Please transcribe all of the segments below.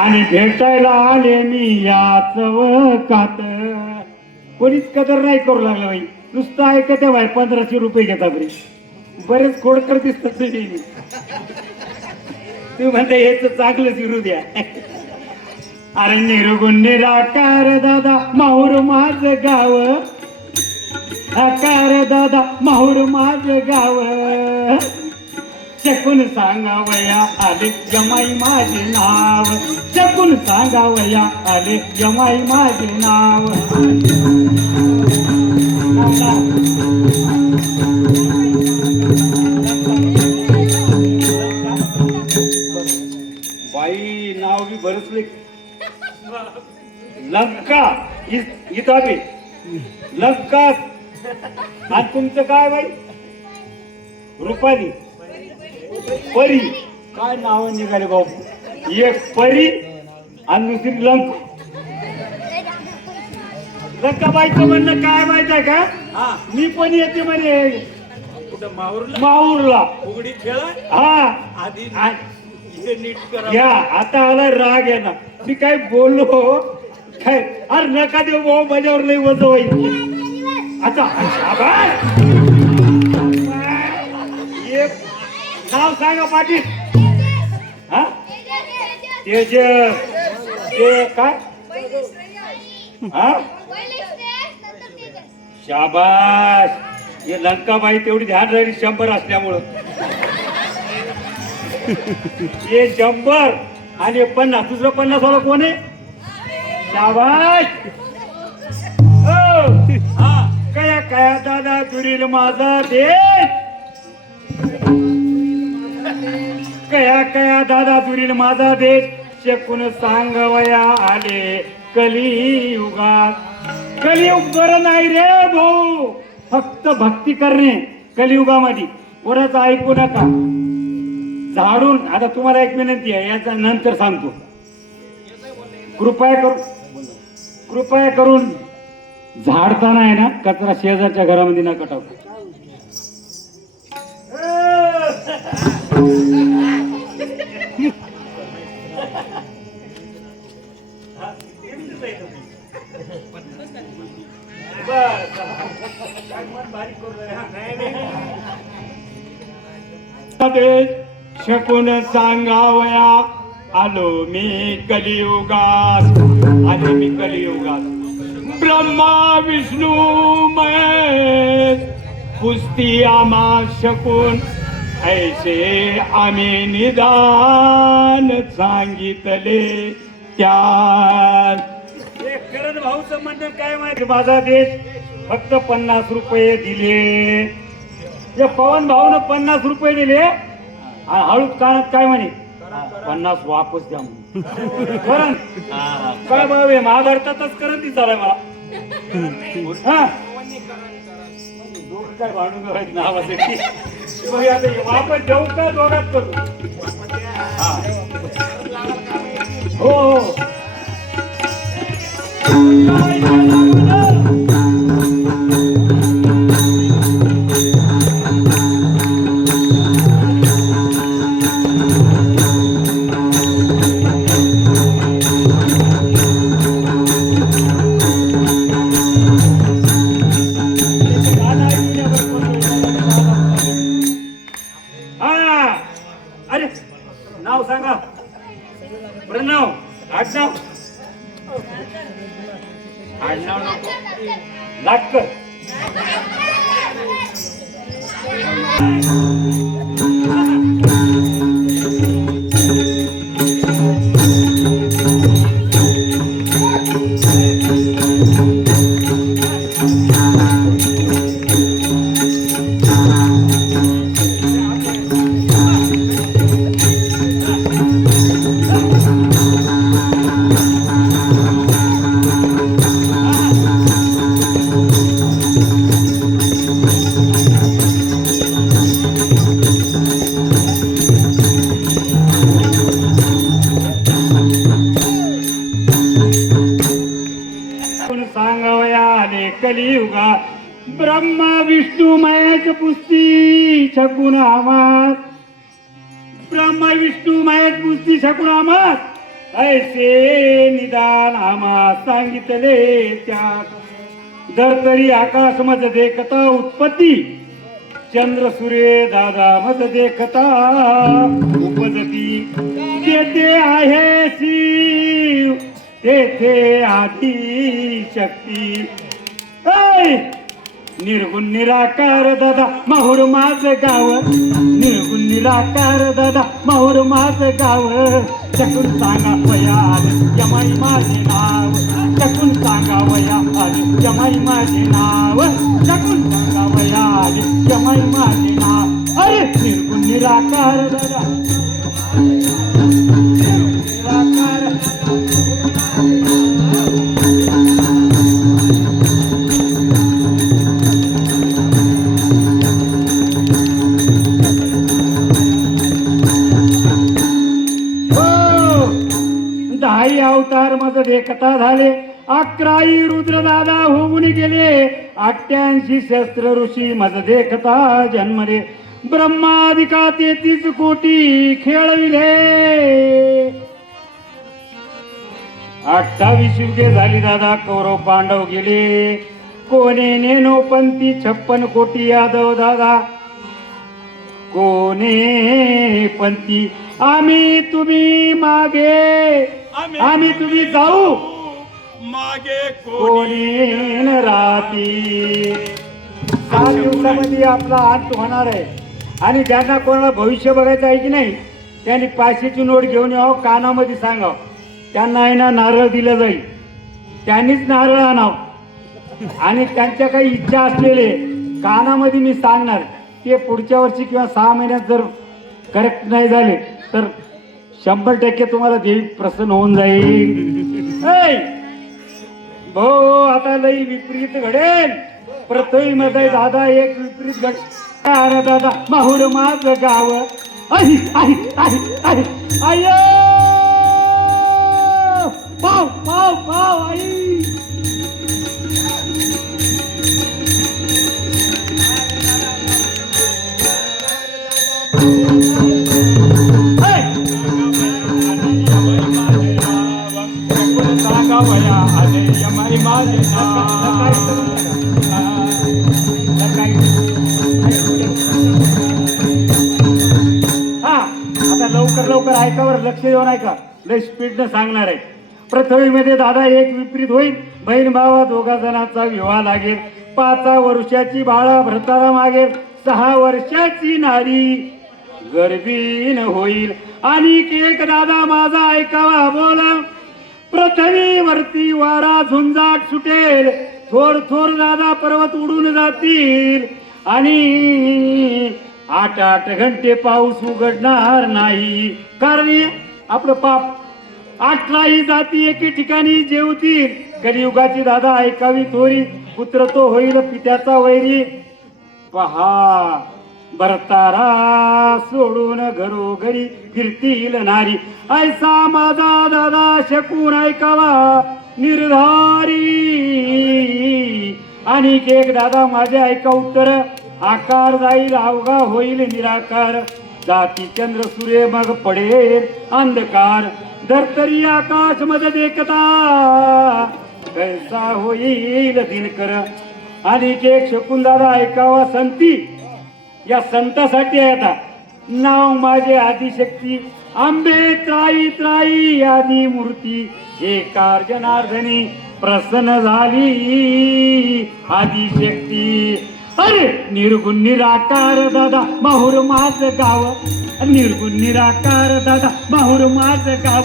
आणि भेटायला आले मी या चवकात कोणीच कदर नाही करू लागला बाई. नुसतं ऐकत आहे बाई पंधराशे रुपये घेता बरे बरेच खोडकर दिसतात तुम्ही तू म्हणते हे चांगलं फिरू द्या अरे निरगुण निराकार दादा माहूर माझ गाव. आकार दादा माहूर माझ गाव. चकून सांगावया आले जमाई माझे नाव. चकून सांगावया आले जमाई माझे नाव. बाई नाव बी बरचले लंका इ- इथं बी लंका आज तुमचं काय बाई? रुपाली. परी. काय नाव निघाले बाबू एक परी आणि दुसरी लंक. लंकाबाईचं म्हणणं काय माहीत आहे का? हा. मी पण येते म्हणे. कुठं माहूरला? माहूरला. उघडी खेळा. हा. आधी आ- नीट करा. घ्या आता आला राग आहे ना मी काय बोललो? काय? अरे नका देऊ भाऊ माझ्यावर लई वज होईल. आता शाबास. नाव सांगा पाटील. हा? तेज ते काय? हा? शाबास. हे लंकाबाई तेवढी ध्यान राहिली शंभर असल्यामुळं. हे शंभर आणि पन्नास. दुसरं पन्नास वाला कोण आहे? शाबास. हो. हा. कया कया दादा दुरील माझा देश. कया कया दादा तुरील माझा देश? शेकून सांगवया आले कलियुगात कलियुग. बरं नाही रे भाऊ. फक्त भक्ती करणे कलियुगामध्ये. कोणाचं ऐकू नका. झाडून आता तुम्हाला एक विनंती आहे याचा नंतर सांगतो. कृपया करून कृपया करून झाडताना आहे ना कचरा शेजारच्या घरामध्ये नका टाकू. शकून सांगावया आलो मी कलियुगात आले मी कलियुगात ब्रह्मा विष्णू महेश कुस्ती आम्हा शकून ऐसे आम्ही निदान सांगितले त्या करण भाऊचं म्हणणं काय माहिती? माझा देश फक्त पन्नास रुपये दिले. या पवन भाऊन पन्नास रुपये दिले आणि हळूच कानात काय म्हणे? पन्नास वापस द्या म्हणून करण काय भाऊ हे महाभारतातच करण दिसायला मला. हा. काय भांडून करायचं नावासाठी वापस देऊ का दोघात करू? हो हो. पण ब्रह्मा विष्णू महेश पुस्ती शकून आमास ब्रह्मा विष्णू महेश पुस्ती शकून आमास ऐसे निदान आमास सांगितले त्यात. जर तरी आकाश मज देखता उत्पत्ती चंद्र सूर्य दादा मज देखता उपजती. जेथे आहे शिव तेथे आधी शक्ती. ऐ! निर्गुण निराकार दादा माहूर माझ गाव. निर्गुण निराकार दादा माहूर माझ गाव. चकून सांगा वया आले यमाई माझे नाव. चकून सांगा वया आले यमाई माझे नाव. चकून सांगा वया आले यमाई माझे नाव. अरे निर्गुण निराकार दादा. एकता झाले. अकराई रुद्रदादा होऊन गेले. अठ्ठ्याऐंशी शस्त्र ऋषी मज देखता जन्मले. ब्रह्मादिका तेहतीस कोटी खेळविले. अठ्ठावीस युगे झाली दादा कौरव पांडव गेले. कोणे नेनो पंथी छप्पन कोटी यादव दादा. कोणे पंथी आम्ही तुम्ही मागे. आम्ही तुम्ही जाऊ. मागे कोणी राहती सात दिवसामध्ये आपला अंत होणार आहे. आणि ज्यांना कोणाला भविष्य बघायचं आहे की नाही त्यांनी पाचशेची नोट घेऊन यावं कानामध्ये सांगावं. त्यांना आहे ना नारळ दिलं जाईल. त्यांनीच नारळ आणावं. आणि त्यांच्या काही इच्छा असलेले कानामध्ये मी सांगणार ते पुढच्या वर्षी किंवा सहा महिन्यात जर करेक्ट नाही झाले तर शंभर टक्के तुम्हाला देवी प्रसन्न होऊन जाईल. ऐ! भाऊ आता लई विपरीत घडेल. प्रथम दादा एक विपरीत घड अरे दादा माहुड माझ गाव. आई आई आई आई आई पाव पाव पाव आई! हा आता लवकर लवकर ऐकावर लक्ष देऊन ऐका. लय स्पीडनं सांगणार आहे. प्रथमेमध्ये दादा एक विपरीत होईल. बहीण भावा दोघा जणांचा विवाह लागेल. पाच वर्षाची बाळा भ्रतारा मागेल. सहा वर्षाची नारी गर्भीन होईल. आणि एक दादा माझा ऐकावा बोला. पृथ्वीवरती वारा झुंजाट सुटेल. थोर थोर दादा पर्वत उडून जातील. आणि आठ आठ घंटे पाऊस उघडणार नाही. कारण आपलं पाप आठलाही जाती एके ठिकाणी जेवतील. कलियुगाची दादा ऐकावी थोरी. पुत्र तो होईल पित्याचा वैरी. पहा. बरतारा सोडून घरोघरी फिरतील नारी. ऐसा माझा दादा शकून ऐकावा निर्धारी. आणि एक दादा माझे ऐका उत्तर आकार जाईल अवघा होईल निराकार. जाती चंद्र सूर्य मग पडेल अंधकार. धरतरी आकाशमध्ये देखता कैसा होईल दिनकर. आणि एक शकून दादा ऐकावा संती. या संतासाठी आहे आता. नाव माझे आदिशक्ती. आंबे त्राई त्राई आदी मूर्ती. हे जनार्दनी प्रसन्न झाली. आदिशक्ती. अरे निर्गुण निराकार दादा माहुर माझ गाव. निर्गुण निराकार दादा माहुर माझ गाव.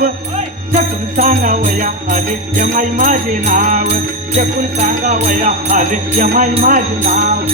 चकून सांगा वया आले जमाई माझे नाव. चकून सांगा वया आले यमाई माझे नाव.